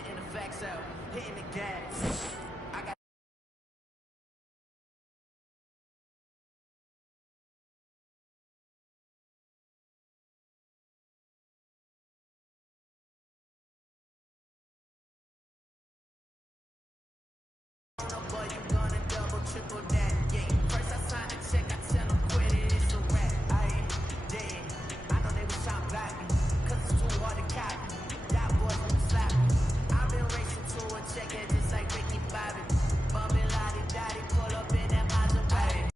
spitting the facts out, hitting the gas. I got boy, you gonna double, triple that, yeah. First I sign a check, I tell them quit it, it's a rap. I ain't dead. I know they was trying to block me, cause it's too hard to copy. Y'all boys wanna slap me. I've been racing to a check that just like Ricky Bobby. Bumpin' lottie dottie, pull up in that Maserati.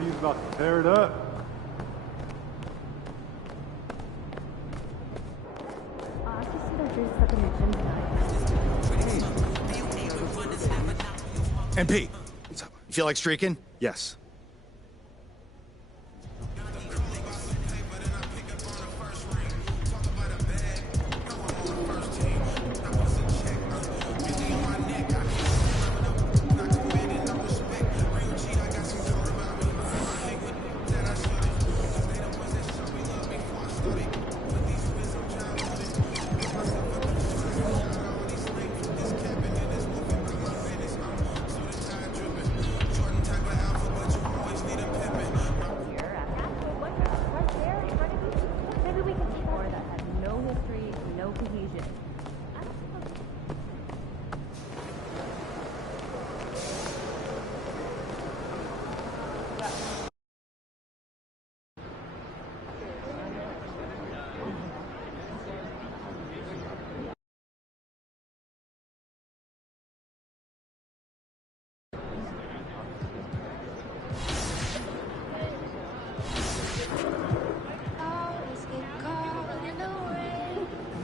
He's about to tear it up. I just see that there's stuff in the gym tonight. MP, what's up? You feel like streaking? Yes.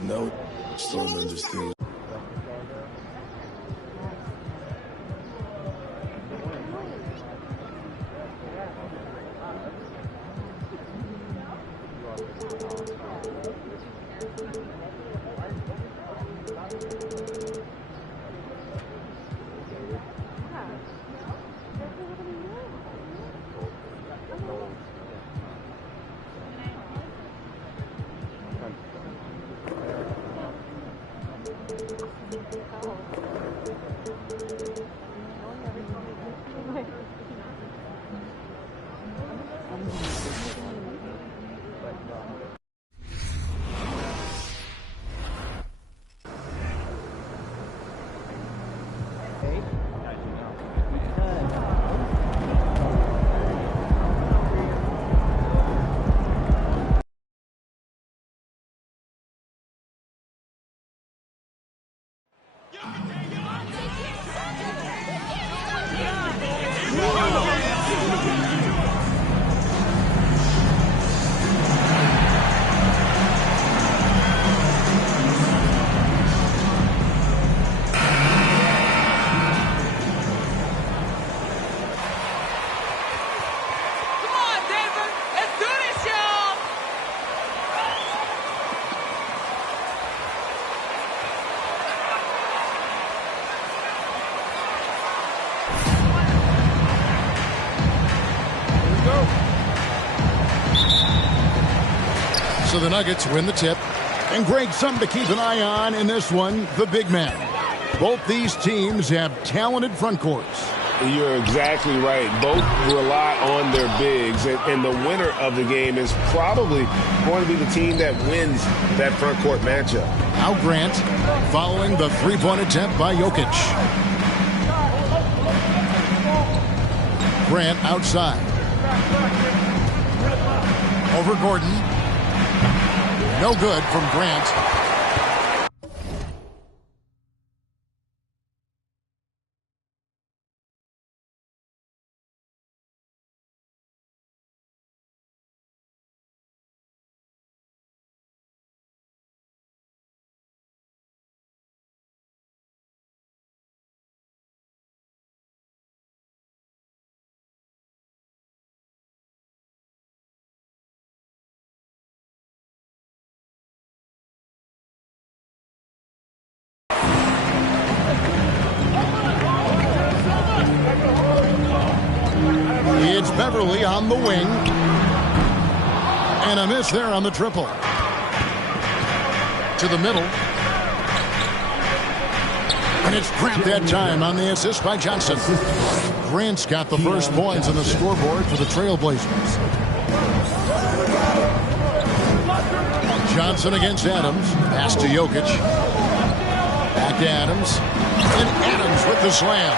Nope, still don't understand. So the Nuggets win the tip. And Greg, something to keep an eye on in this one, the big man. Both these teams have talented front courts. You're exactly right. Both rely on their bigs, and the winner of the game is probably going to be the team that wins that front court matchup. Now Grant following the three-point attempt by Jokic. Grant outside. Over Gordon. No good from Grant. It's Beverly on the wing. And a miss there on the triple. To the middle. And it's Grant that time on the assist by Johnson. Grant's got the first points on the scoreboard for the Trailblazers. Johnson against Adams. Pass to Jokic. Back to Adams. And Adams with the slam.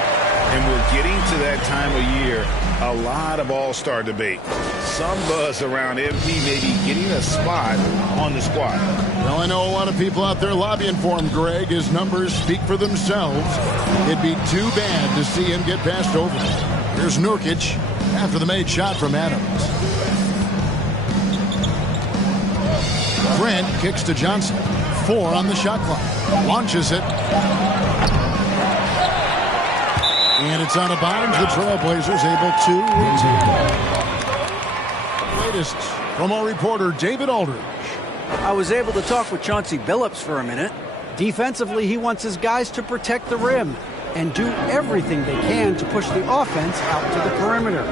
And we're getting to that time of year, a lot of all-star debate. Some buzz around MP maybe getting a spot on the squad. Well, I know a lot of people out there lobbying for him, Greg. His numbers speak for themselves. It'd be too bad to see him get passed over. Here's Nurkic after the made shot from Adams. Grant kicks to Johnson. 4 on the shot clock. Launches it. And it's out of bounds. The Trailblazers able to retain. Latest from our reporter, David Aldridge. I was able to talk with Chauncey Billups for a minute. Defensively, he wants his guys to protect the rim and do everything they can to push the offense out to the perimeter.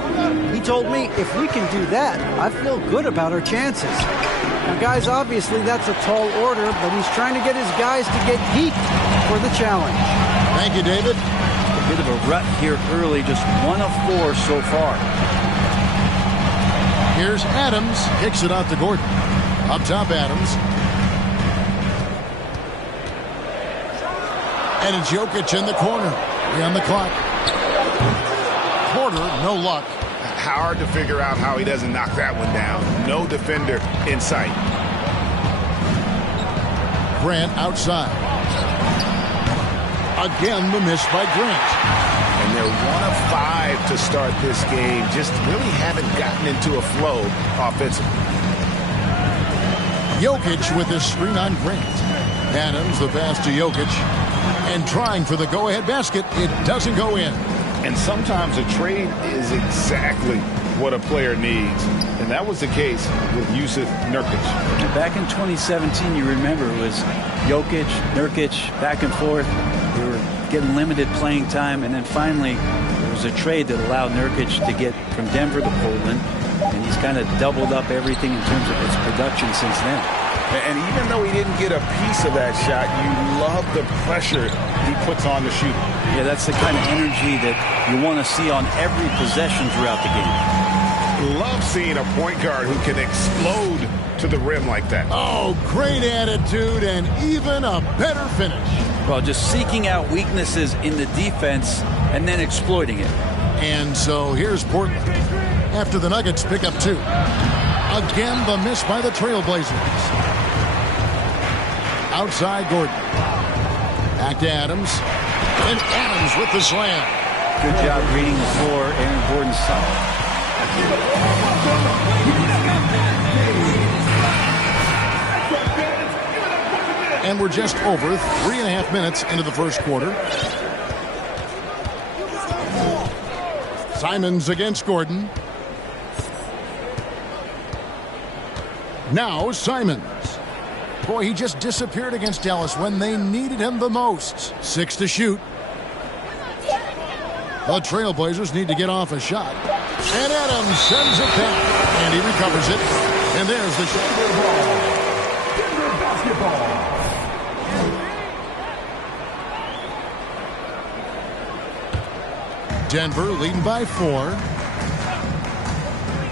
He told me if we can do that, I feel good about our chances. Now, guys, obviously that's a tall order, but he's trying to get his guys to get heat for the challenge. Thank you, David. Bit of a rut here early, just 1 of 4 so far. Here's Adams, kicks it out to Gordon. Up top, Adams. And it's Jokic in the corner. On the clock. Porter, no luck. Hard to figure out how he doesn't knock that one down. No defender in sight. Grant outside. Again, the miss by Grant. And they're 1 of 5 to start this game. Just really haven't gotten into a flow offensively. Jokic with his screen on Grant. Adams, the pass to Jokic. And trying for the go-ahead basket. It doesn't go in. And sometimes a trade is exactly what a player needs. And that was the case with Yusuf Nurkic. Back in 2017, you remember, it was Jokic, Nurkic, back and forth. They were getting limited playing time, and then finally there was a trade that allowed Nurkic to get from Denver to Portland, and he's kind of doubled up everything in terms of his production since then. And even though he didn't get a piece of that shot, you love the pressure he puts on the shooter. Yeah, that's the kind of energy that you want to see on every possession throughout the game. Love seeing a point guard who can explode to the rim like that. Oh, great attitude and even a better finish. Well, just seeking out weaknesses in the defense and then exploiting it. And so here's Portland after the Nuggets pick up 2. Again, the miss by the Trailblazers. Outside Gordon. Back to Adams. And Adams with the slam. Good job reading the floor. Aaron Gordon's solid. And we're just over 3.5 minutes into the first quarter. Simons against Gordon. Now Simons. Boy, he just disappeared against Dallas when they needed him the most. 6 to shoot. The Trailblazers need to get off a shot. And Adams sends it back. And he recovers it. And there's the shot. Denver basketball. Denver leading by 4.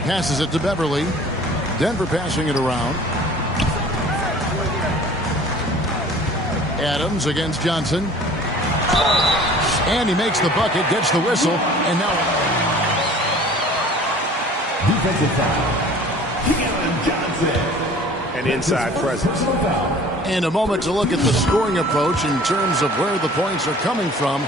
Passes it to Beverly. Denver passing it around. Adams against Johnson. And he makes the bucket, gets the whistle, and now Defensive foul. Keelan Johnson. An inside presence. and a moment to look at the scoring approach in terms of where the points are coming from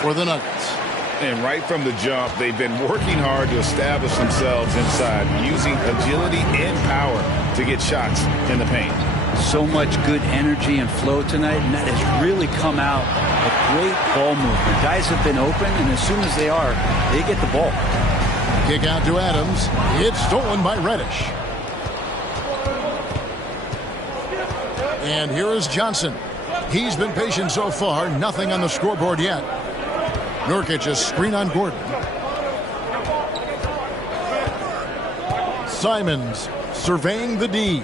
for the Nuggets. And right from the jump, they've been working hard to establish themselves inside, using agility and power to get shots in the paint. So much good energy and flow tonight, and that has really come out of great ball movement. Guys have been open, and as soon as they are, they get the ball. Kick out to Adams. It's stolen by Reddish. And here is Johnson. He's been patient so far. Nothing on the scoreboard yet. Nurkic a screen on Gordon. Simons surveying the D.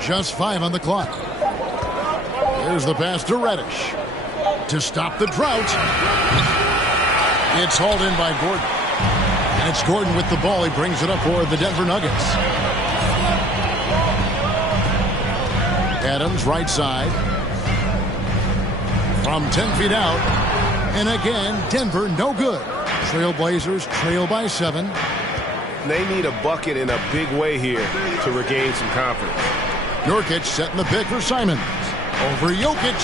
Just 5 on the clock. Here's the pass to Reddish. To stop the drought. It's hauled in by Gordon. And it's Gordon with the ball. He brings it up for the Denver Nuggets. Adams right side. From 10 feet out. And again, Denver no good. Trailblazers trail by 7. They need a bucket in a big way here to regain some confidence. Nurkic setting the pick for Simons. Over Jokic.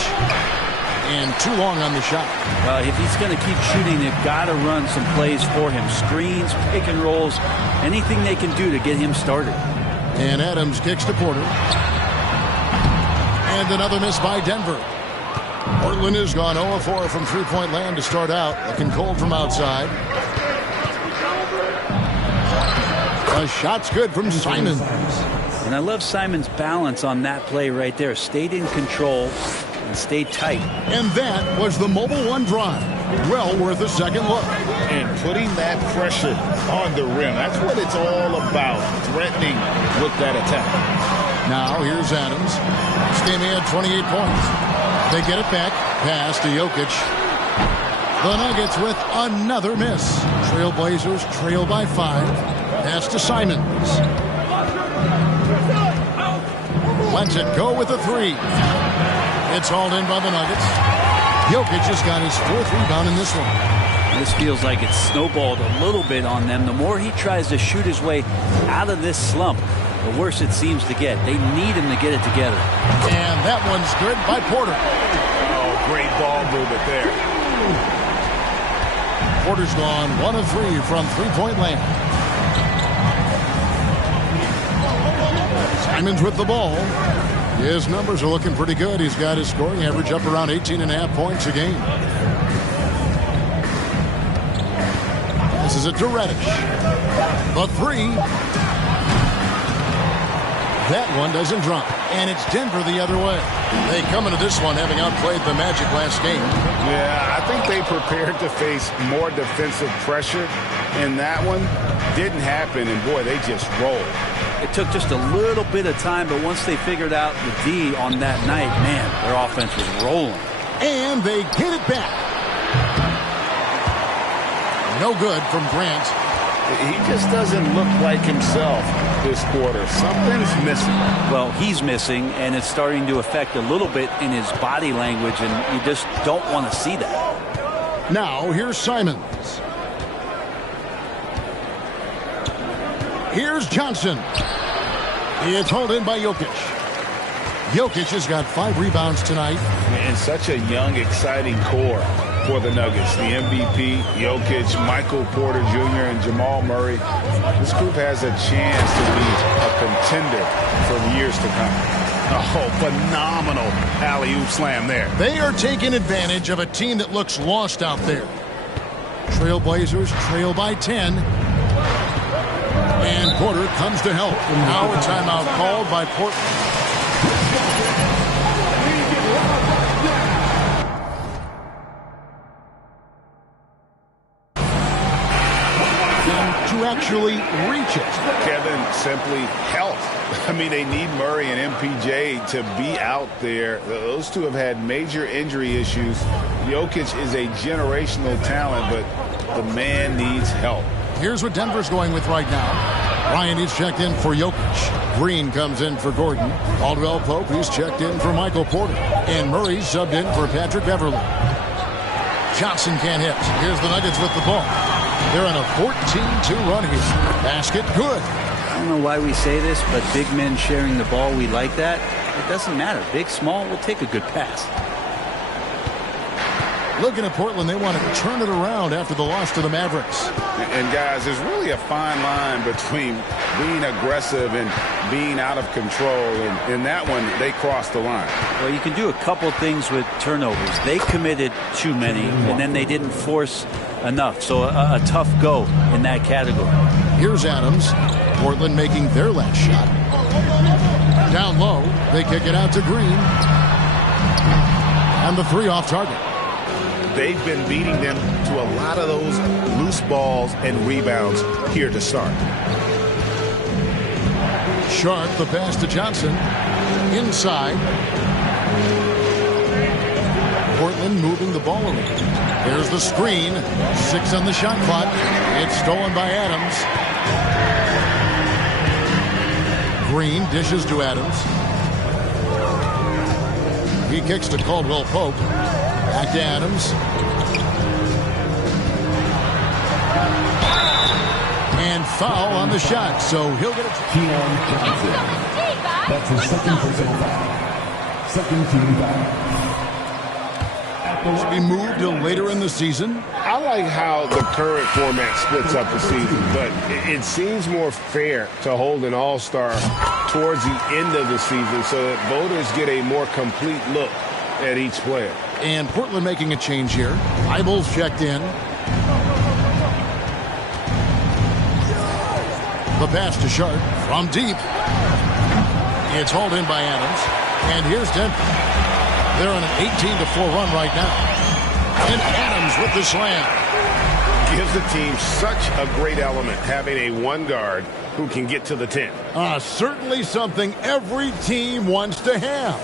And too long on the shot. Well, if he's going to keep shooting, they've got to run some plays for him. Screens, pick and rolls, anything they can do to get him started. And Adams kicks to Porter. And another miss by Denver. Portland has gone 0-4 from three-point land to start out. Looking cold from outside. A shot's good from Simons. And I love Simon's balance on that play right there. Stayed in control and stayed tight. And that was the Mobile One drive. Well worth a second look. And putting that pressure on the rim. That's what it's all about. Threatening with that attack. Now here's Adams. This game he had 28 points. They get it back. Pass to Jokic. The Nuggets with another miss. Trailblazers trail by 5. Pass to Simons. Lets it go with a 3. It's hauled in by the Nuggets. Jokic has got his 4th rebound in this one. This feels like it's snowballed a little bit on them. The more he tries to shoot his way out of this slump, the worse it seems to get. They need him to get it together. And that one's good by Porter. Oh, great ball movement there. Porter's gone 1 of 3 from three-point land. Simons with the ball. His numbers are looking pretty good. He's got his scoring average up around 18.5 points a game. This is it to Reddish. The 3. That one doesn't drop. And it's Denver the other way. They come into this one having outplayed the Magic last game. Yeah, I think they prepared to face more defensive pressure. And that one didn't happen. And, boy, they just rolled. It took just a little bit of time, but once they figured out the D on that night, man, their offense was rolling. And they get it back. No good from Grant. He just doesn't look like himself this quarter. Something's missing. Well, he's missing, and it's starting to affect a little bit in his body language, and you just don't want to see that. Now, here's Simons. Here's Johnson. It's hauled in by Jokic. Jokic has got 5 rebounds tonight. And such a young, exciting core for the Nuggets. The MVP, Jokic, Michael Porter Jr., and Jamal Murray. This group has a chance to be a contender for years to come. Oh, phenomenal alley-oop slam there. They are taking advantage of a team that looks lost out there. Trailblazers trail by 10. And Porter comes to help. Now a timeout called by Portland. To actually reach it. Kevin simply health I mean, they need Murray and MPJ to be out there. Those two have had major injury issues. Jokic is a generational talent, but the man needs help. Here's what Denver's going with right now. Ryan is checked in for Jokic. Green comes in for Gordon. Caldwell Pope is checked in for Michael Porter. And Murray's subbed in for Patrick Beverley. Johnson can't hit. Here's the Nuggets with the ball. They're on a 14-2 run here. Basket good. I don't know why we say this, but big men sharing the ball, we like that. It doesn't matter. Big, small, we'll take a good pass. Looking at Portland, they want to turn it around after the loss to the Mavericks. And guys, there's really a fine line between being aggressive and being out of control. And in that one, they crossed the line. Well, you can do a couple things with turnovers. They committed too many, and then they didn't force enough. So a tough go in that category. Here's Adams. Portland making their last shot. Down low, they kick it out to Green. And the three off target. They've been beating them to a lot of those loose balls and rebounds here to start. Sharp, the pass to Johnson. Inside. Portland moving the ball around. There's the screen. 6 on the shot clock. It's stolen by Adams. Green dishes to Adams. He kicks to Caldwell Pope. Back to Adams. And foul on the shot, so he'll get it. Keon Johnson. That's his second personal foul. Second team foul. Should be moved to later in the season. I like how the current format splits up the season, but it seems more fair to hold an all-star towards the end of the season so that voters get a more complete look at each player. And Portland making a change here. Eibel's checked in. The pass to Sharp from deep. It's hauled in by Adams. And here's Denver. They're on an 18-4 run right now. And Adams with the slam. Gives the team such a great element having a one guard who can get to the 10. Certainly something every team wants to have.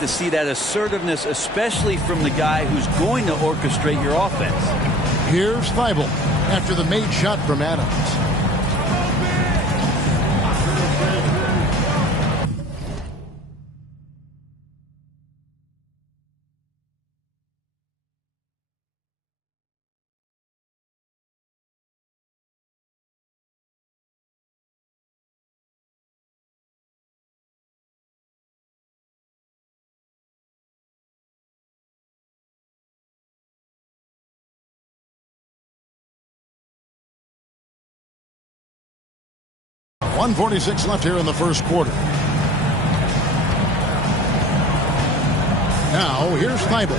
To see that assertiveness, especially from the guy who's going to orchestrate your offense. Here's Thibault after the made shot from Adams. .146 left here in the first quarter. Now, here's Thibault.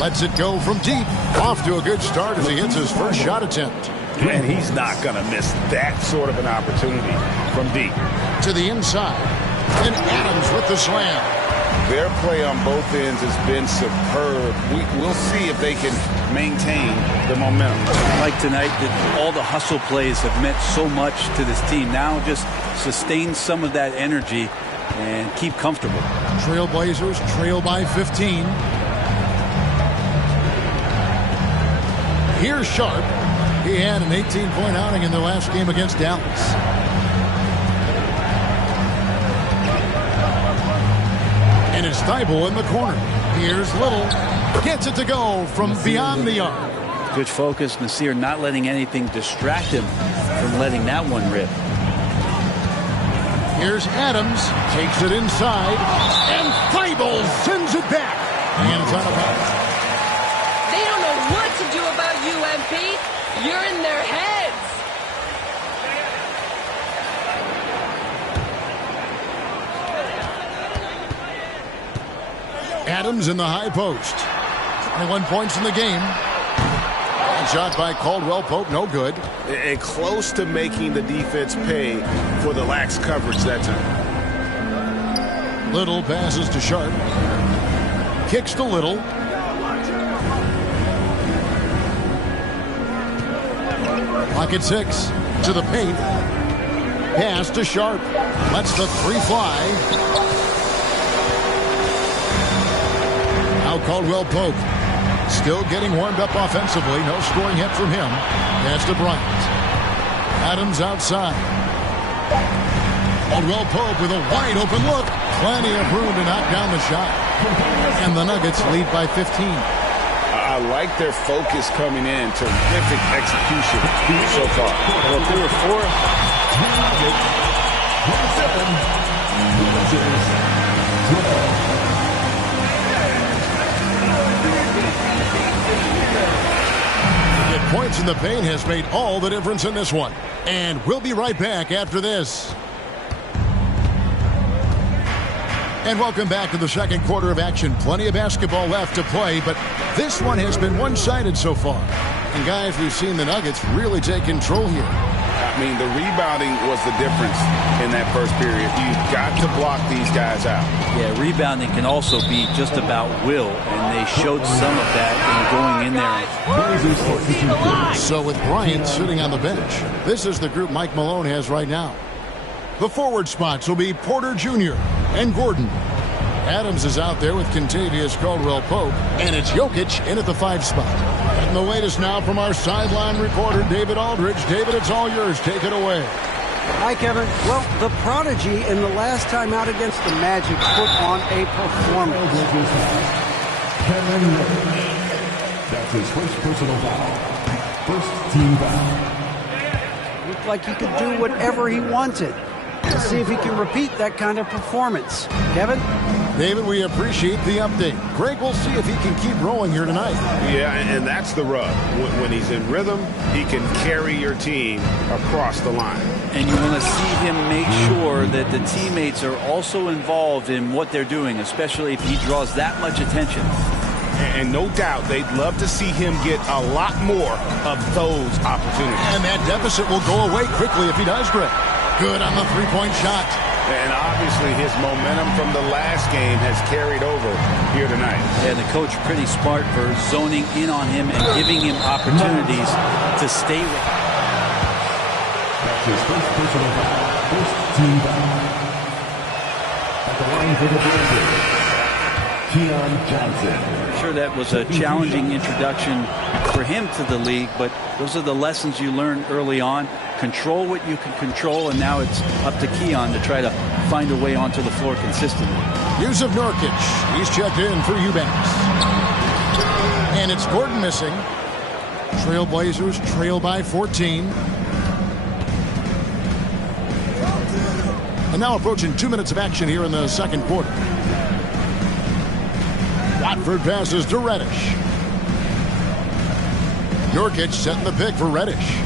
Lets it go from deep. Off to a good start as he hits his first shot attempt. And he's not going to miss that sort of an opportunity from deep. To the inside. And Adams with the slam. Their play on both ends has been superb. We'll see if they can maintain the momentum. Like tonight, all the hustle plays have meant so much to this team. Now just sustain some of that energy and keep comfortable. Trailblazers trail by 15. Here's Sharp. He had an 18-point outing in their last game against Dallas. And it's Thibault in the corner. Here's Little. Gets it to go from beyond the arc. Good focus. Nasir not letting anything distract him from letting that one rip. Here's Adams. Takes it inside. And Thibault sends it back. And it's out of bounds. They don't know what to do about you, MP. You're in their heads. Adams in the high post. 21 points in the game. And shot by Caldwell Pope, no good. And close to making the defense pay for the lax coverage that time. Little passes to Sharp. Kicks to Little. Pocket 6 to the paint. Pass to Sharp. Lets the 3 fly. Now Caldwell Pope. Still getting warmed up offensively. No scoring hit from him. Pass to Bryant. Adams outside. Caldwell Pope with a wide open look. Plenty of room to knock down the shot. And the Nuggets lead by 15. I like their focus coming in. Terrific execution so far. Well, if there were 4. To get points in the paint has made all the difference in this one. And we'll be right back after this. And welcome back to the second quarter of action. Plenty of basketball left to play, but this one has been one-sided so far. And guys, we've seen the Nuggets really take control here. I mean, the rebounding was the difference in that first period. You've got to block these guys out. Yeah, rebounding can also be just about will, and they showed some of that in going in there. So with Bryant sitting on the bench, this is the group Mike Malone has right now. The forward spots will be Porter Jr. and Gordon. Adams is out there with Kentavious Caldwell-Pope, and it's Jokic in at the 5 spot. And the latest now from our sideline reporter, David Aldridge. David, it's all yours. Take it away. Hi, Kevin. Well, the prodigy in the last time out against the Magic put on a performance. That's his first personal foul. First team foul. Looked like he could do whatever he wanted. Let's see if he can repeat that kind of performance. Kevin? David, we appreciate the update. Greg, we'll see if he can keep rolling here tonight. Yeah, and that's the rub. When he's in rhythm, he can carry your team across the line. And you want to see him make sure that the teammates are also involved in what they're doing, especially if he draws that much attention. And no doubt they'd love to see him get a lot more of those opportunities. And that deficit will go away quickly if he does, Greg. Good on the three-point shot. And obviously his momentum from the last game has carried over here tonight. Yeah, the coach pretty smart for zoning in on him and giving him opportunities to stay with him. That's his first personal foul. First team foul. At the line for the Blazers, Keon Johnson. I'm sure that was a challenging introduction for him to the league, but those are the lessons you learn early on. Control what you can control, and now it's up to Keon to try to find a way onto the floor consistently. Yusuf Nurkic, he's checked in for Eubanks. And it's Gordon missing. Trailblazers trail by 14. And now approaching 2 minutes of action here in the second quarter. Watford passes to Reddish. Nurkic setting the pick for Reddish.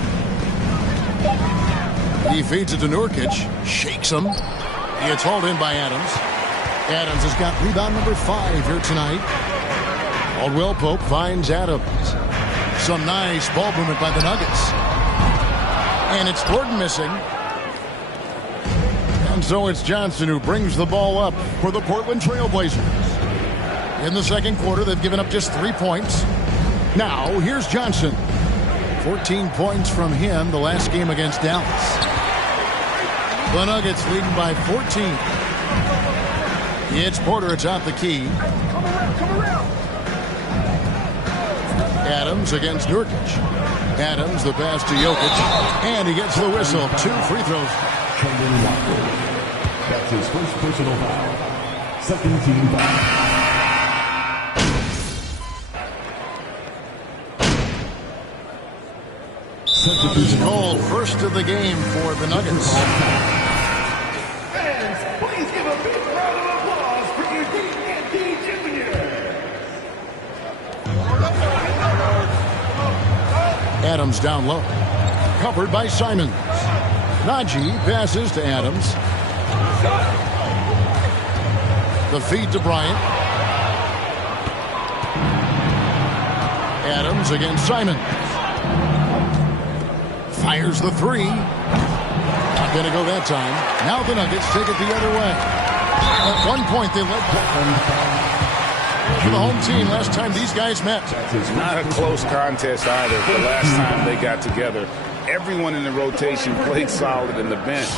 He feeds it to Nurkic, shakes him. It's hauled in by Adams. Adams has got rebound number 5 here tonight. Caldwell Pope finds Adams. Some nice ball movement by the Nuggets. And it's Gordon missing. And so it's Johnson who brings the ball up for the Portland Trailblazers. In the second quarter, they've given up just 3 points. Now, here's Johnson. 14 points from him the last game against Dallas. The Nuggets leading by 14. It's Porter atop the key. Adams against Nurkic. Adams, the pass to Jokic. And he gets the whistle. 2 free throws. That's his first personal foul. Second team foul. He's called first of the game for the Nuggets. Fans, please give a big round of applause for Eugene Jr. Adams down low. Covered by Simons. Najee passes to Adams. The feed to Bryant. Adams against Simons. Fires the 3. Not going to go that time. Now the Nuggets take it the other way. At one point, they led for the home team last time these guys met. It's not a close contest either. The last time they got together, everyone in the rotation played solid, and the bench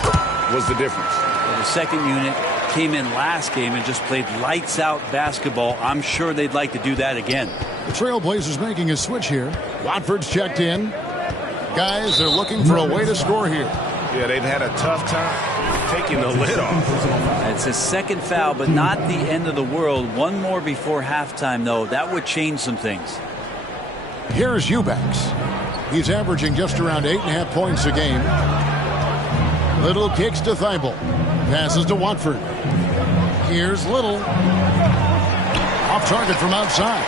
was the difference. Well, the second unit came in last game and just played lights out basketball. I'm sure they'd like to do that again. The Trailblazers making a switch here. Watford's checked in. Guys, they're looking for a way to score here. Yeah, they've had a tough time taking the lid off. It's his second foul, but not the end of the world. One more before halftime, though. That would change some things. Here's Eubanks. He's averaging just around 8.5 points a game. Little kicks to Thibault. Passes to Watford. Here's Little. Off target from outside.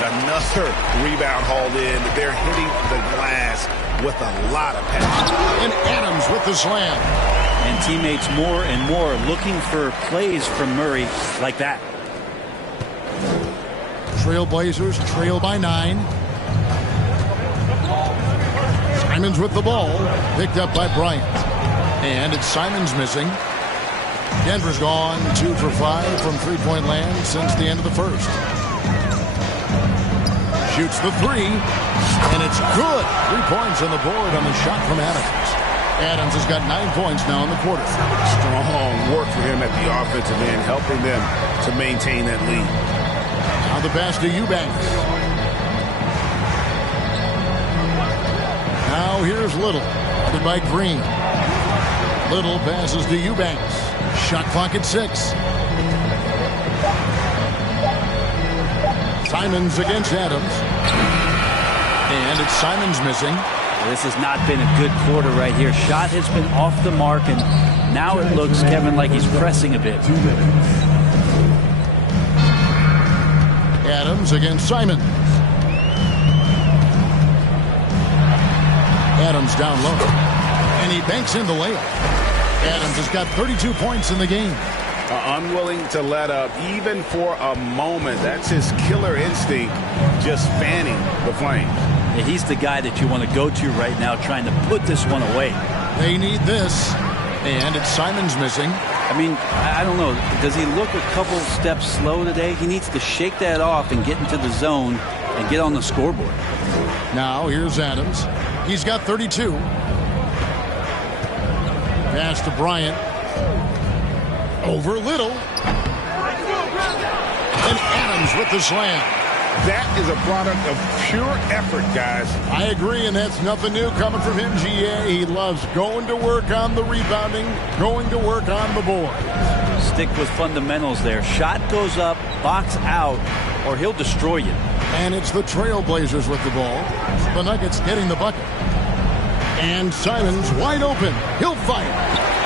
Another rebound hauled in. They're hitting the glass with a lot of passion. And Adams with the slam. And teammates more and more looking for plays from Murray like that. Trailblazers trail by 9. Simons with the ball. Picked up by Bryant. And it's Simons missing. Denver's gone 2 for 5 from three-point land since the end of the first. Shoots the 3, and it's good. 3 points on the board on the shot from Adams. Adams has got 9 points now in the quarter. Strong work for him at the offensive end, helping them to maintain that lead. Now the pass to Eubanks. Now here's Little, guarded by Green. Little passes to Eubanks. Shot clock at 6. Simons against Adams. And it's Simons missing. This has not been a good quarter right here. Shot has been off the mark, and now it looks, Kevin, like he's pressing a bit. Adams against Simons. Adams down low. And he banks in the layup. Adams has got 32 points in the game. Unwilling to let up even for a moment. That's his killer instinct, just fanning the flames. Yeah, he's the guy that you want to go to right now, trying to put this one away. They need this. And it's Simons missing. I mean, I don't know. Does he look a couple steps slow today? He needs to shake that off and get into the zone and get on the scoreboard. Now here's Adams. He's got 32. Pass to Bryant. Over Little. And Adams with the slam. That is a product of pure effort, guys. I agree, and that's nothing new coming from him, GA. He loves going to work on the rebounding, going to work on the board. Stick with fundamentals there. Shot goes up, box out, or he'll destroy you. And it's the Trailblazers with the ball. The Nuggets getting the bucket. And Simons wide open. He'll fire.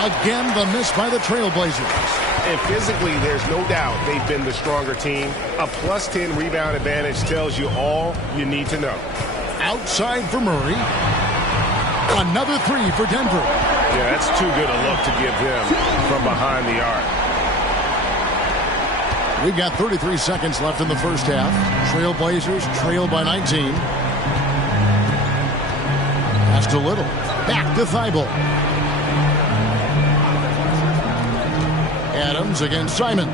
Again, the miss by the Trailblazers. And physically, there's no doubt they've been the stronger team. A plus 10 rebound advantage tells you all you need to know. Outside for Murray. Another 3 for Denver. Yeah, that's too good a look to give them from behind the arc. We've got 33 seconds left in the first half. Trailblazers trail by 19. Pass to Little. Back to Thibault. Adams against Simons.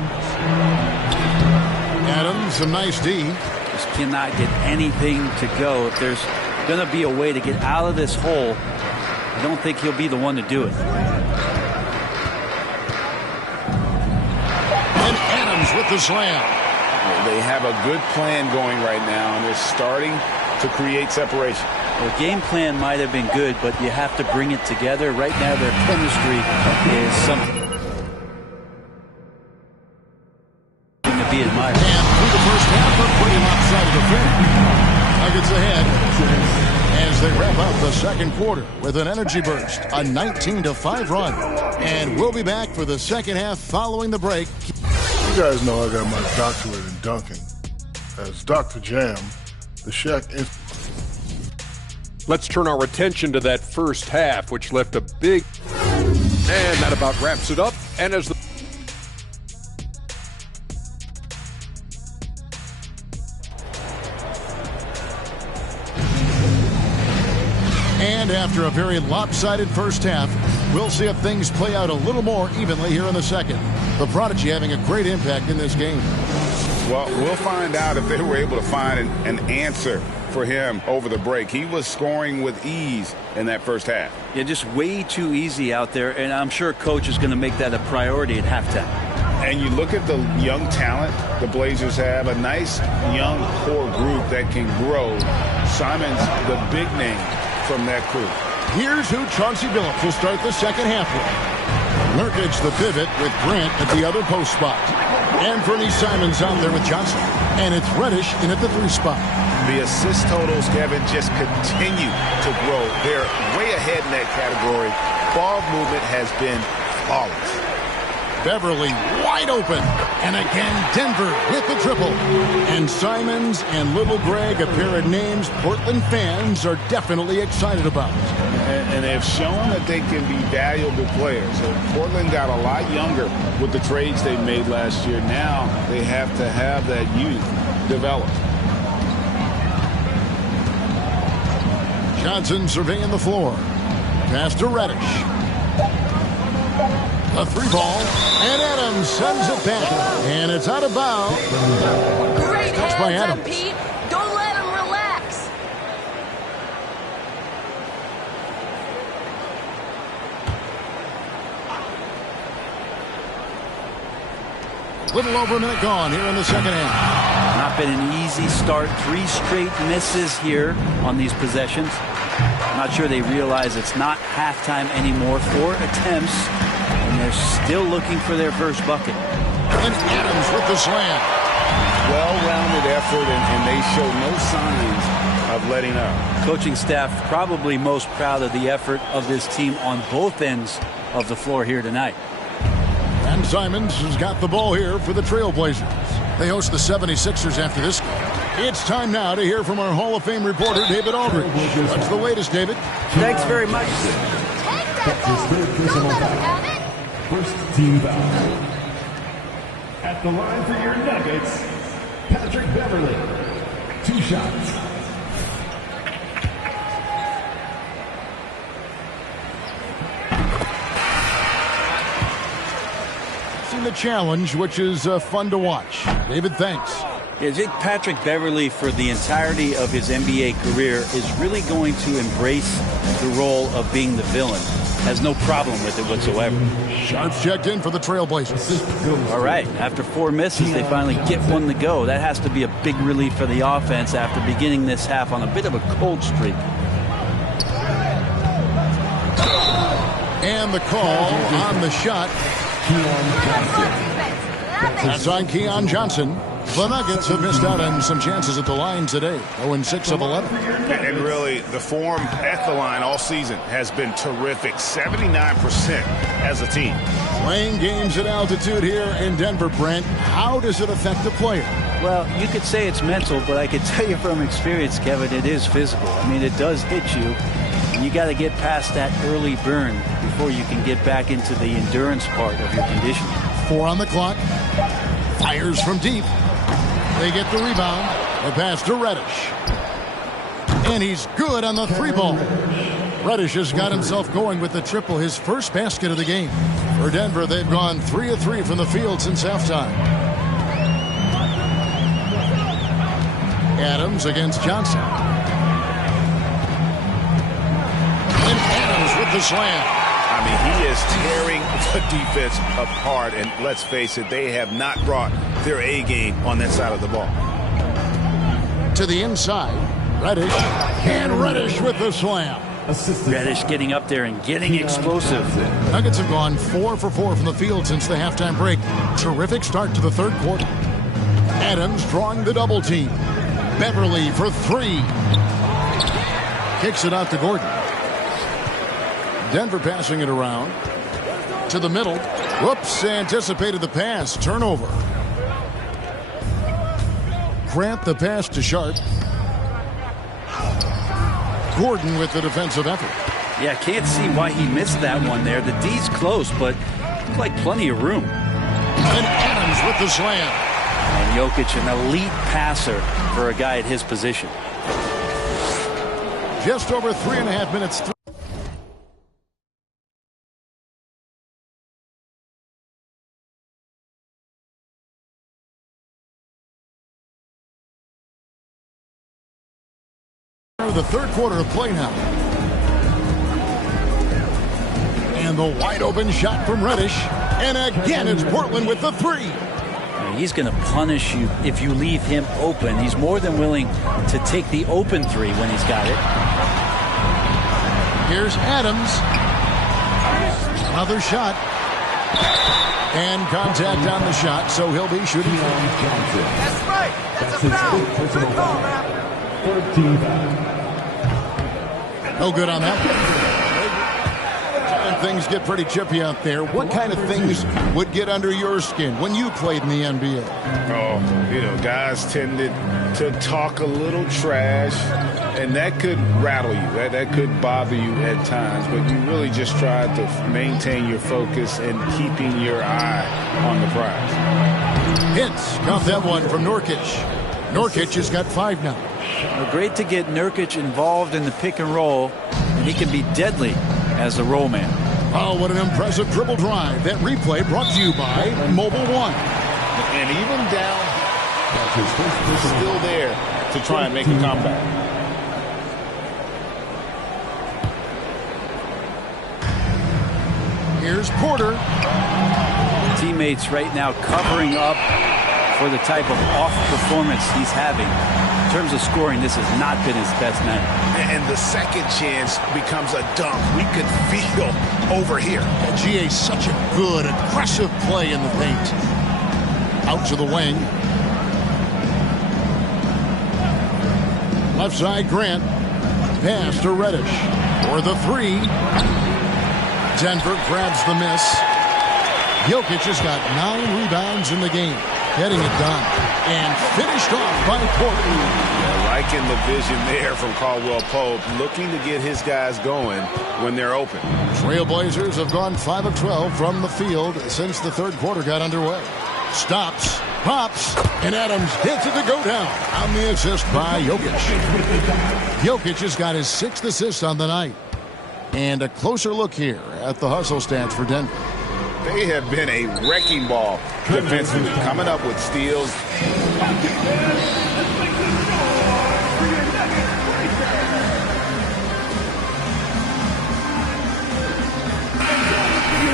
Adams, a nice D. Just cannot get anything to go. If there's going to be a way to get out of this hole, I don't think he'll be the one to do it. And Adams with the slam. They have a good plan going right now, and they're starting to create separation. The game plan might have been good, but you have to bring it together. Right now, their chemistry is something to be admired. And through the first half, they're pretty lopsided affair. Nuggets ahead as they wrap up the second quarter with an energy burst, a 19-5 run. And we'll be back for the second half following the break. You guys know I got my doctorate in dunking. As Dr. Jam, the Shaq Institute. Let's turn our attention to that first half, which left a big... And that about wraps it up. And as the... And after a very lopsided first half, we'll see if things play out a little more evenly here in the second. The prodigy having a great impact in this game. Well, we'll find out if they were able to find an answer for him over the break. He was scoring with ease in that first half. Yeah, just way too easy out there, and I'm sure coach is going to make that a priority at halftime. And you look at the young talent the Blazers have, a nice young core group that can grow. Simon's the big name from that group. Here's who Chauncey Billups will start the second half with. Nurkic the pivot with Grant at the other post spot. Anthony Simons out there with Johnson. And it's Reddish in at the 3 spot. The assist totals, Kevin, just continue to grow. They're way ahead in that category. Ball movement has been flawless. Beverly wide open. And again, Denver with the triple. And Simons and Little Greg, a pair of names Portland fans are definitely excited about. And they've shown that they can be valuable players. So Portland got a lot younger with the trades they made last year. Now they have to have that youth develop. Johnson surveying the floor. Pass to Reddish. A 3-ball, and Adams sends it back. And it's out of bounds. Great Touched by hands Adams. up, Pete. Don't let him relax. Little over a minute gone here in the second half. Not been an easy start. 3 straight misses here on these possessions. I'm not sure they realize it's not halftime anymore. 4 attempts, and they're still looking for their first bucket. And Adams with the slam. Well-rounded effort, and they show no signs of letting up. Coaching staff probably most proud of the effort of this team on both ends of the floor here tonight. And Simons has got the ball here for the Trailblazers. They host the 76ers after this game. It's time now to hear from our Hall of Fame reporter, David Aldridge. What's the latest, David? Thanks very much. First team foul. At the line for your Nuggets, Patrick Beverly. 2 shots. Seen the challenge, which is fun to watch. David, thanks. Yeah, I think Patrick Beverly, for the entirety of his NBA career, is really going to embrace the role of being the villain. Has no problem with it whatsoever. Sharps checked in for the Trailblazers. All right, after 4 misses, they finally get one to go. That has to be a big relief for the offense after beginning this half on a bit of a cold streak. And the call on the shot. That's on Keon Johnson. The Nuggets have missed out on some chances at the line today. 0-6 of 11. And really, the form at the line all season has been terrific. 79% as a team. Playing games at altitude here in Denver, Brent. How does it affect the player? Well, you could say it's mental, but I could tell you from experience, Kevin, it is physical. I mean, it does hit you. And you got to get past that early burn before you can get back into the endurance part of your conditioning. 4 on the clock. Fires from deep. They get the rebound. The pass to Reddish. And he's good on the 3-ball. Reddish has got himself going with the triple, his first basket of the game. For Denver, they've gone 3 of 3 from the field since halftime. Adams against Johnson. And Adams with the slam. I mean, he is tearing the defense apart, and let's face it, they have not brought their A game on that side of the ball. To the inside, Reddish, and Reddish with the slam. Reddish getting up there and getting explosive. Nuggets have gone 4 for 4 from the field since the halftime break. Terrific start to the third quarter. Adams drawing the double team. Beverly for 3. Kicks it out to Gordon. Denver passing it around to the middle. Whoops, anticipated the pass. Turnover. Grant the pass to Sharp. Gordon with the defensive effort. Yeah, can't see why he missed that one there. The D's close, but looked like plenty of room. And Adams with the slam. And Jokic, an elite passer for a guy at his position. Just over 3.5 minutes. through the third quarter of play now. And the wide open shot from Reddish. And again, it's Portland with the three. He's going to punish you if you leave him open. He's more than willing to take the open three when he's got it. Here's Adams. Another shot. And contact on the shot, so he'll be shooting. That's right. That's a foul. Good call, man. 13 foul. No good on that. And things get pretty chippy out there. What kind of things would get under your skin when you played in the NBA? Oh, guys tended to talk a little trash, and that could rattle you. That could bother you at times, but you really just try to maintain your focus and keeping your eye on the prize. Hits. Got that one from Nurkic. Nurkic has got 5 now. Well, great to get Nurkic involved in the pick and roll, and he can be deadly as a roll man. Oh, what an impressive dribble drive. That replay brought to you by Mobile One. And even down, still there to try and make a comeback. Here's Porter. Teammates right now covering up for the type of off performance he's having. In terms of scoring, this has not been his best night. And the second chance becomes a dunk. We could feel over here. GA, such a good, aggressive play in the paint. Out to the wing. Left side, Grant. Pass to Reddish. For the three. Denver grabs the miss. Jokic has got 9 rebounds in the game. Getting it done. And finished off by Portland. Yeah, liking the vision there from Caldwell Pope, looking to get his guys going when they're open. Trailblazers have gone 5 of 12 from the field since the third quarter got underway. Stops, pops, and Adams hits it to go down on the assist by Jokic. Jokic has got his 6th assist on the night. And a closer look here at the hustle stats for Denver. They have been a wrecking ball defensively, coming up with steals.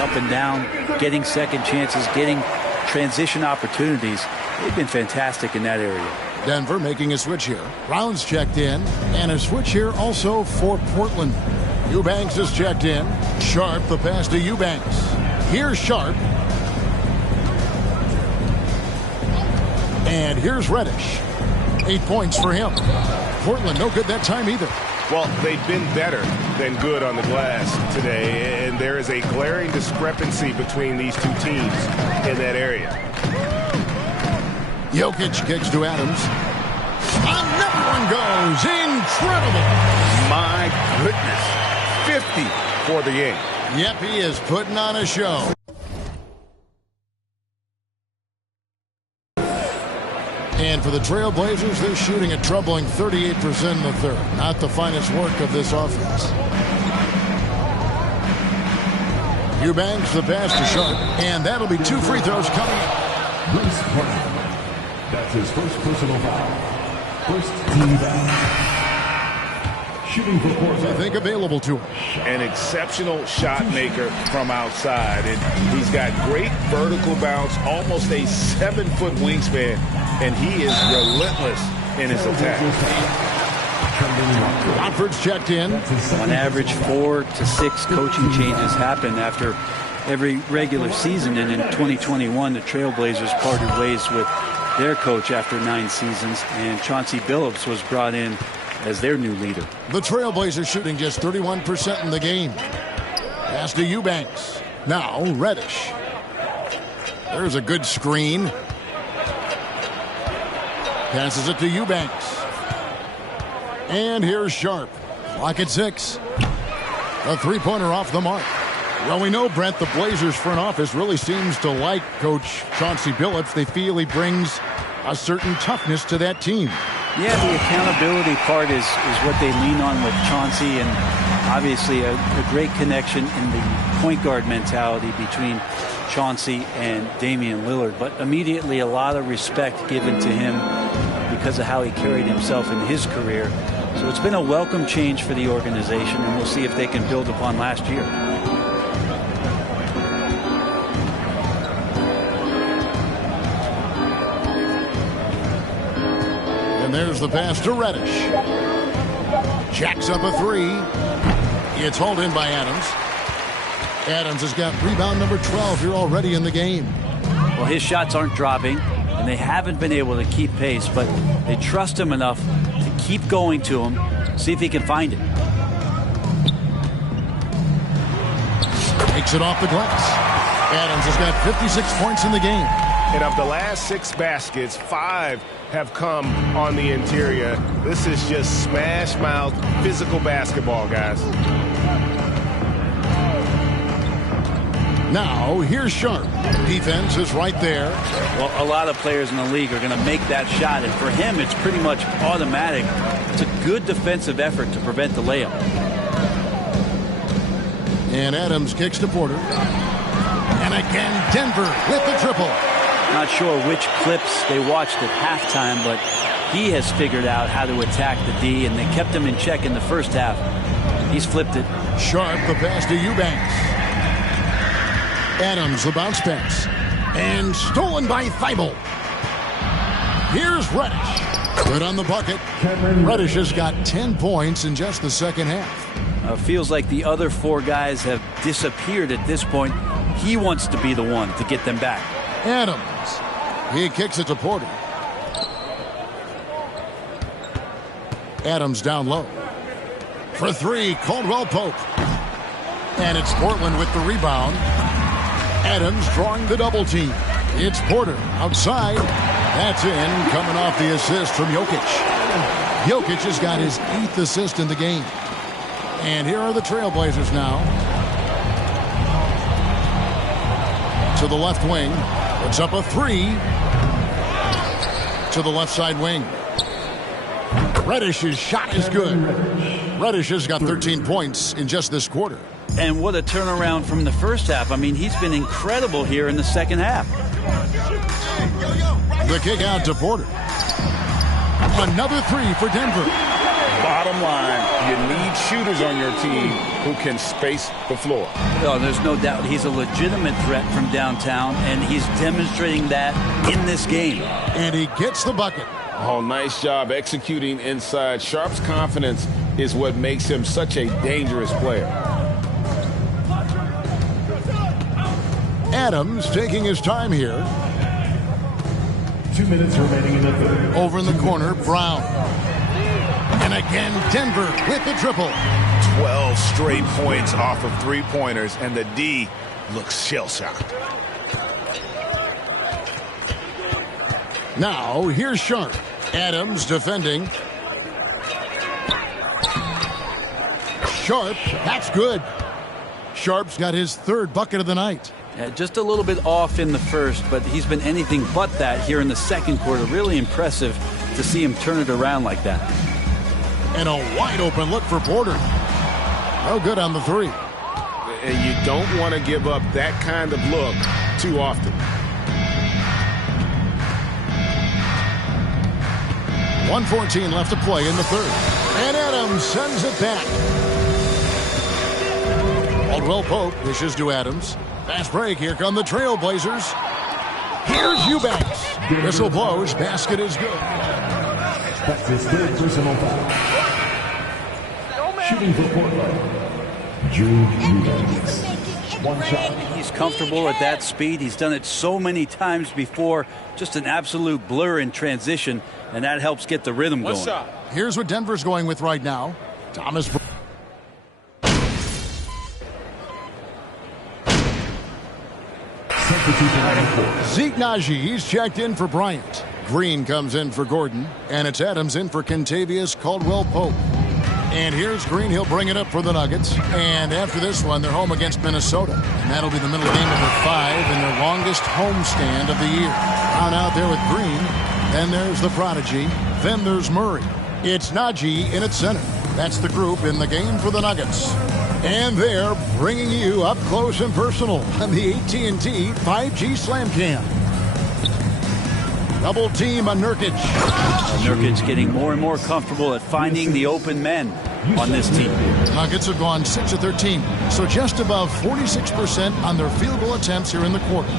Up and down, getting second chances, getting transition opportunities. They've been fantastic in that area. Denver making a switch here. Brown's checked in, and a switch here also for Portland. Eubanks is checked in. Sharp, the pass to Eubanks. Here's Sharp. And here's Reddish. 8 points for him. Portland no good that time either. Well, they've been better than good on the glass today, and there is a glaring discrepancy between these two teams in that area. Jokic kicks to Adams. Another one goes. Incredible. My goodness. 50 for the game. Yep, he is putting on a show. And for the Trailblazers, they're shooting a troubling 38% in the third. Not the finest work of this offense. Eubanks the pass to Sharp, and that'll be 2 free throws coming up. That's his first personal foul. First team foul. Shooting for Portland. I think available to him. An exceptional shot maker from outside, and he's got great vertical bounce, almost a 7-foot wingspan, and he is relentless in his attack. Watford's checked in. On average, 4 to 6 coaching changes happen after every regular season, and in 2021, the Trailblazers parted ways with their coach after 9 seasons, and Chauncey Billups was brought in as their new leader. The Trailblazers shooting just 31% in the game. Pass to Eubanks. Now Reddish. There's a good screen. Passes it to Eubanks. And here's Sharp. Clock at 6. A three-pointer off the mark. Well, we know, Brent, the Blazers front office really seems to like Coach Chauncey Billups. They feel he brings a certain toughness to that team. Yeah, the accountability part is what they lean on with Chauncey, and obviously a great connection in the point guard mentality between Chauncey and Damian Lillard. But immediately a lot of respect given to him because of how he carried himself in his career. So So it's been a welcome change for the organization, and we'll see if they can build upon last year. And there's the pass to Reddish. Jacks up a three. It's hauled in by Adams. Adams has got rebound number 12 here already in the game. Well, his shots aren't dropping, and they haven't been able to keep pace, but they trust him enough to keep going to him, see if he can find it. Takes it off the glass. Adams has got 56 points in the game. And of the last 6 baskets, 5 have come on the interior. This is just smash mouth physical basketball, guys. Now, here's Sharp. Defense is right there. Well, a lot of players in the league are going to make that shot, and for him, it's pretty much automatic. It's a good defensive effort to prevent the layup. And Adams kicks to Porter. And again, Denver with the triple. Not sure which clips they watched at halftime, but he has figured out how to attack the D, and they kept him in check in the first half. He's flipped it. Sharp, the pass to Eubanks. Adams, the bounce pass. And stolen by Thibault. Here's Reddish. Good on the bucket. Reddish has got 10 points in just the second half. Feels like the other 4 guys have disappeared at this point. He wants to be the one to get them back. Adams. He kicks it to Porter. Adams down low. For 3, Caldwell Pope. And it's Portland with the rebound. Adams drawing the double team. It's Porter outside. That's in, coming off the assist from Jokic. Jokic has got his 8th assist in the game. And here are the Trailblazers now. To the left wing. Puts up a 3. To the left side wing. Reddish's shot is good. Reddish has got 13 points in just this quarter. And what a turnaround from the first half. I mean, he's been incredible here in the second half. The kick out to Porter. Another 3 for Denver. Bottom line, you need shooters on your team who can space the floor. Oh, there's no doubt he's a legitimate threat from downtown, and he's demonstrating that in this game. And he gets the bucket. Oh, nice job executing inside. Sharp's confidence is what makes him such a dangerous player. Adams taking his time here. 2 minutes remaining in the third. Over in the corner, Brown. And again, Denver with the triple. 12 straight points off of 3-pointers, and the D looks shell-shocked. Now, here's Sharp. Adams defending. Sharp, that's good. Sharp's got his 3rd bucket of the night. Just a little bit off in the first, but he's been anything but that here in the second quarter. Really impressive to see him turn it around like that. And a wide open look for Porter. No good on the 3. And you don't want to give up that kind of look too often. .114 left to play in the 3rd. And Adams sends it back. Caldwell Pope dishes to Adams. Fast break. Here come the Trailblazers. Here's Eubanks. Whistle blows. Basket is good. That's his 3rd personal foul. Shooting for Portland, Drew Eubanks. 1 shot. He's comfortable at that speed. He's done it so many times before. Just an absolute blur in transition, and that helps get the rhythm going. Shot. Here's what Denver's going with right now. Thomas. Zeke Naji, he's checked in for Bryant. Green comes in for Gordon, and it's Adams in for Kentavious Caldwell-Pope. And here's Green. He'll bring it up for the Nuggets. And after this one, they're home against Minnesota. And that'll be the middle game number 5 in their longest homestand of the year. Down out there with Green. Then there's the Prodigy. Then there's Murray. It's Naji in at center. That's the group in the game for the Nuggets. And they're bringing you up close and personal on the AT&T 5G Slam Cam. Double team on Nurkic. Nurkic getting more and more comfortable at finding the open men on this team. Nuggets have gone 6 of 13, so just above 46% on their field goal attempts here in the quarter.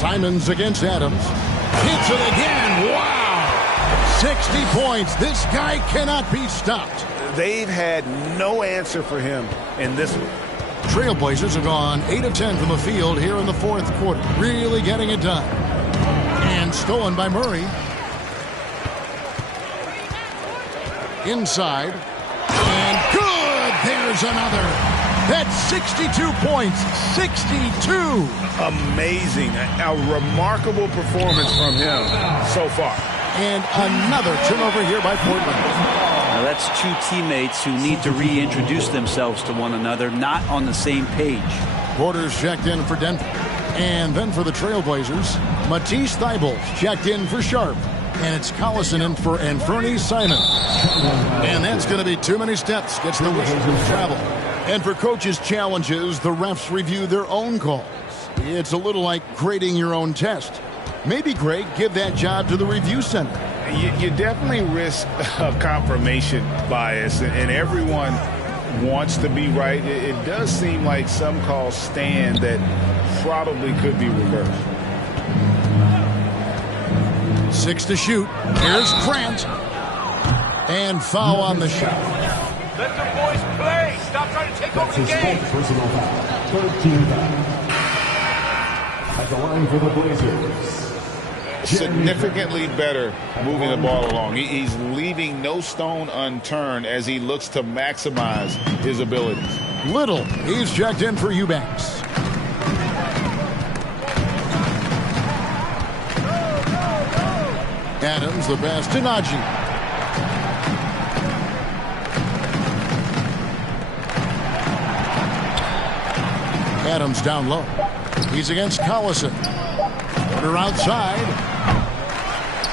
Simons against Adams. Hits it again. Wow! 60 points. This guy cannot be stopped. They've had no answer for him in this one. Trailblazers have gone 8 of 10 from the field here in the fourth quarter. Really getting it done. And stolen by Murray. Inside. And good! There's another. That's 62 points. 62! Amazing. A remarkable performance from him so far. And another turnover here by Portland. Now that's two teammates who need to reintroduce themselves to one another, not on the same page. Porter's checked in for Denver. And then for the Trailblazers, Matisse Thybulle's checked in for Sharp. And it's Collison in for Anfernee Simon. And that's going to be too many steps. Gets the whistle to travel. And for coaches' challenges, the refs review their own calls. It's a little like grading your own test. Maybe, Greg, give that job to the review center. You definitely risk a confirmation bias, and everyone wants to be right. It does seem like some calls stand that probably could be reversed. 6 to shoot. Here's Grant. And foul on the shot. Let the boys play. Stop trying to take over the game. Personal foul. 13 foul. At the line for the Blazers. Significantly better moving the ball along. He's leaving no stone unturned as he looks to maximize his abilities. Little, he's checked in for Eubanks. Adams, the pass to Najee. Adams down low. He's against Collison. Porter outside.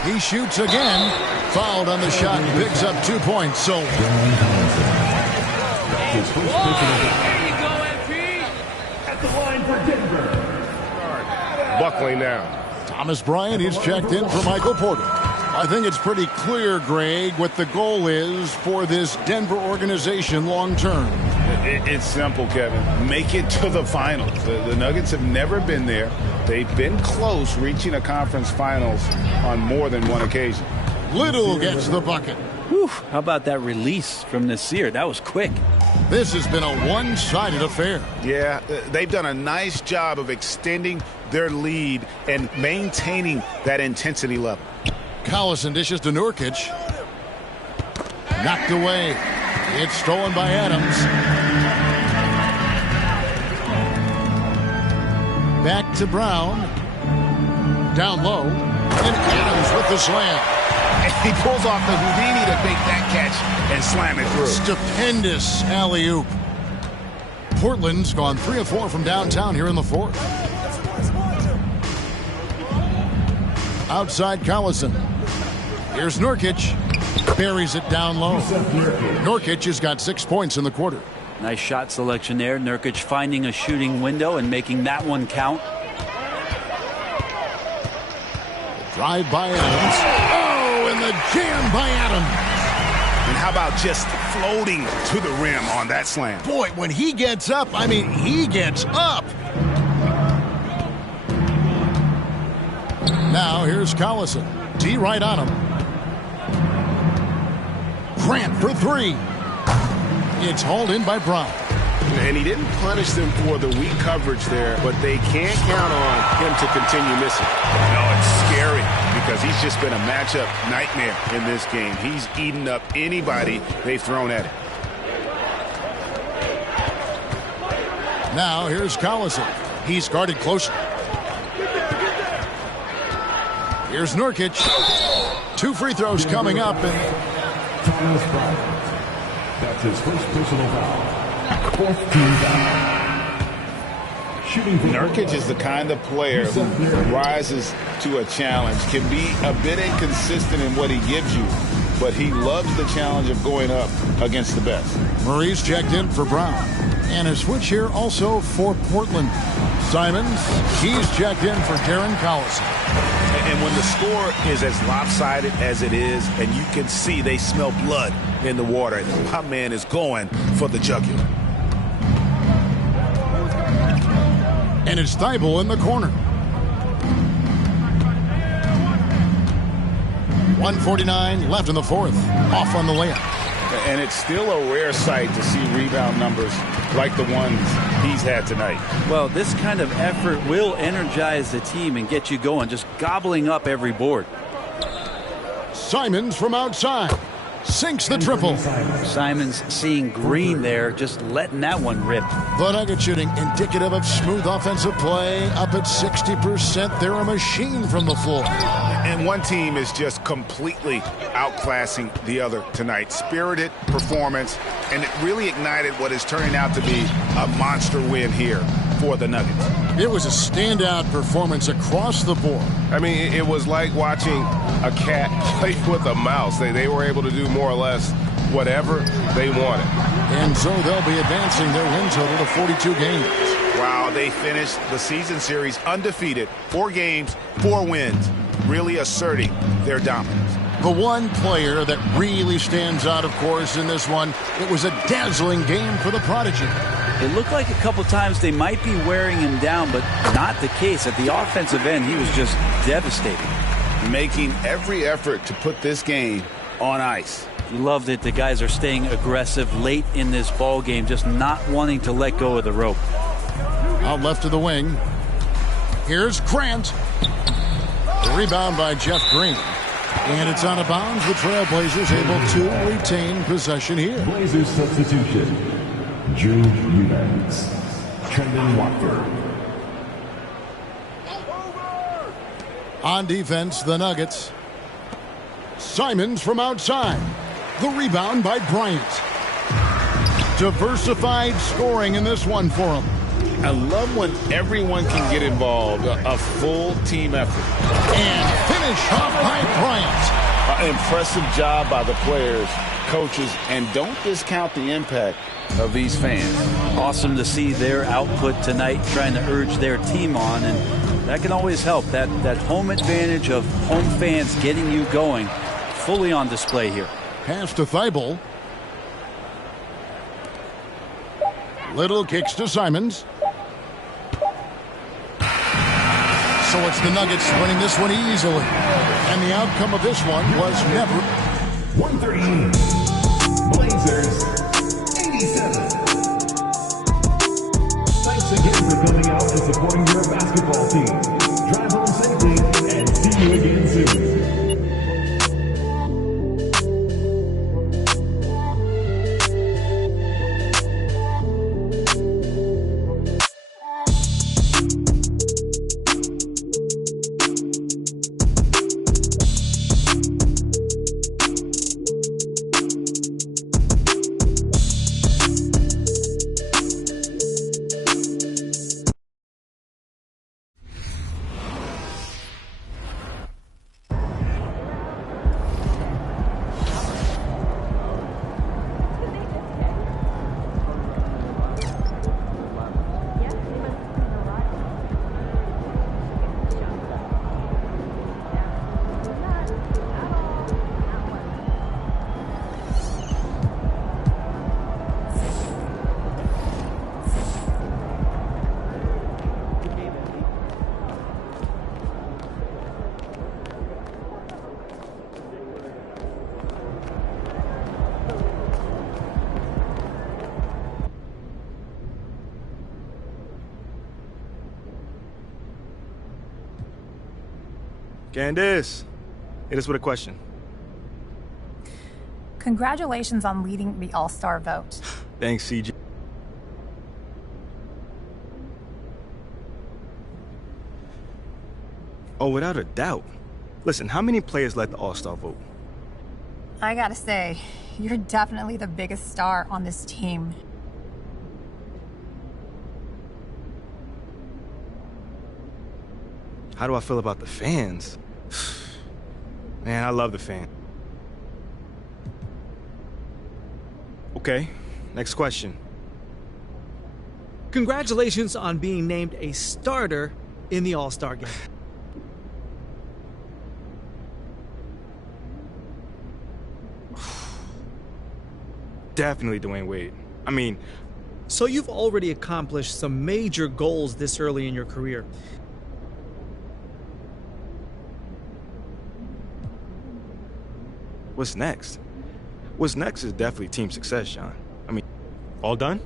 He shoots again. Fouled on the shot. Picks up 2 points. So There you go, MP. At the line for Denver. Buckling now. Thomas Bryant, he's checked in for Michael Porter. I think it's pretty clear, Greg, what the goal is for this Denver organization long term. It's simple, Kevin. Make it to the finals. The Nuggets have never been there. They've been close reaching a conference finals on more than one occasion. Little gets the bucket. Whew, how about that release from Nasir? That was quick. This has been a one-sided affair. Yeah, they've done a nice job of extending their lead and maintaining that intensity level. Collison dishes to Nurkic. Knocked away. It's stolen by Adams. Back to Brown. Down low. And Adams with the slam. And he pulls off the Houdini to make that catch and slam it through. Stupendous alley-oop. Portland's gone 3 of 4 from downtown here in the fourth. Outside Collison. Here's Nurkic. Buries it down low. Nurkic has got 6 points in the quarter. Nice shot selection there. Nurkic finding a shooting window and making that one count. Drive by Adams. Oh, and the jam by Adams. And how about just floating to the rim on that slam? Boy, when he gets up, I mean, he gets up. Now here's Collison. D right on him. Grant for 3. It's hauled in by Brown. And he didn't punish them for the weak coverage there, but they can't count on him to continue missing. No, it's scary because he's just been a matchup nightmare in this game. He's eaten up anybody they've thrown at him. Now here's Collison. He's guarded closely. Here's Nurkic. 2 free throws coming up. Thomas Bryant. That's his first personal foul. 4th team foul. Shooting for Nurkic is the kind of player who rises to a challenge, can be a bit inconsistent in what he gives you, but he loves the challenge of going up against the best. Murray's checked in for Brown. And a switch here also for Portland. Simons, he's checked in for Darren Collison. And when the score is as lopsided as it is, and you can see they smell blood in the water, my man is going for the jugular. And it's Thibault in the corner. 1:49 left in the fourth. Off on the layup. And it's still a rare sight to see rebound numbers like the ones he's had tonight. Well, this kind of effort will energize the team and get you going, just gobbling up every board. Simons from outside. Sinks the triple. Simons seeing green there, just letting that one rip. The Nuggets shooting indicative of smooth offensive play. Up at 60%. They're a machine from the floor. And one team is just completely outclassing the other tonight. Spirited performance, and it really ignited what is turning out to be a monster win here for the Nuggets. It was a standout performance across the board. I mean, it was like watching a cat play with a mouse. They were able to do more or less whatever they wanted. And so they'll be advancing their win total to 42 games. Wow, they finished the season series undefeated. 4 games, 4 wins, really asserting their dominance. The one player that really stands out, of course, in this one, it was a dazzling game for the Prodigy. It looked like a couple times they might be wearing him down, but not the case. At the offensive end, he was just devastating. Making every effort to put this game on ice. You love that the guys are staying aggressive late in this ball game, just not wanting to let go of the rope. Out left of the wing. Here's Grant. The rebound by Jeff Green. And it's out of bounds. The Trailblazers able to retain possession here. Blazers substitution. Drew Eubanks. Trendon Watford. On defense, the Nuggets. Simons from outside. The rebound by Bryant. Diversified scoring in this one for him. I love when everyone can get involved, a full team effort. And finish off by Bryant. Impressive job by the players, coaches, and don't discount the impact of these fans. Awesome to see their output tonight, trying to urge their team on, and that can always help. That home advantage of home fans getting you going, fully on display here. Pass to Thibault. Little kicks to Simons. So it's the Nuggets winning this one easily. And the outcome of this one was never. 138. Blazers 87. Thanks again for coming out and supporting your basketball team. Drive home safely and see you again soon. Candace, hit us with a question. Congratulations on leading the All-Star vote. Thanks, CJ. Oh, without a doubt. Listen, how many players led the All-Star vote? I gotta say, you're definitely the biggest star on this team. How do I feel about the fans? Man, I love the fans. Okay, next question. Congratulations on being named a starter in the All-Star game. Definitely Dwayne Wade. I mean, so you've already accomplished some major goals this early in your career. What's next? What's next is definitely team success, Sean. I mean, all done?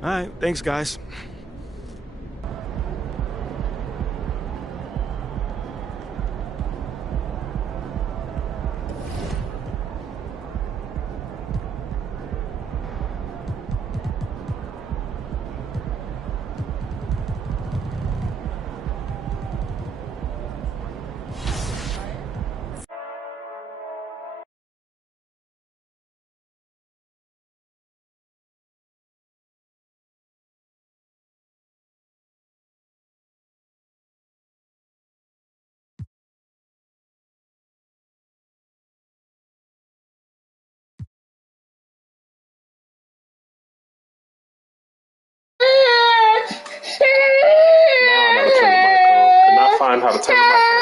All right, thanks, guys. Now I know to turn the mic on. Could not find how to turn the mic on.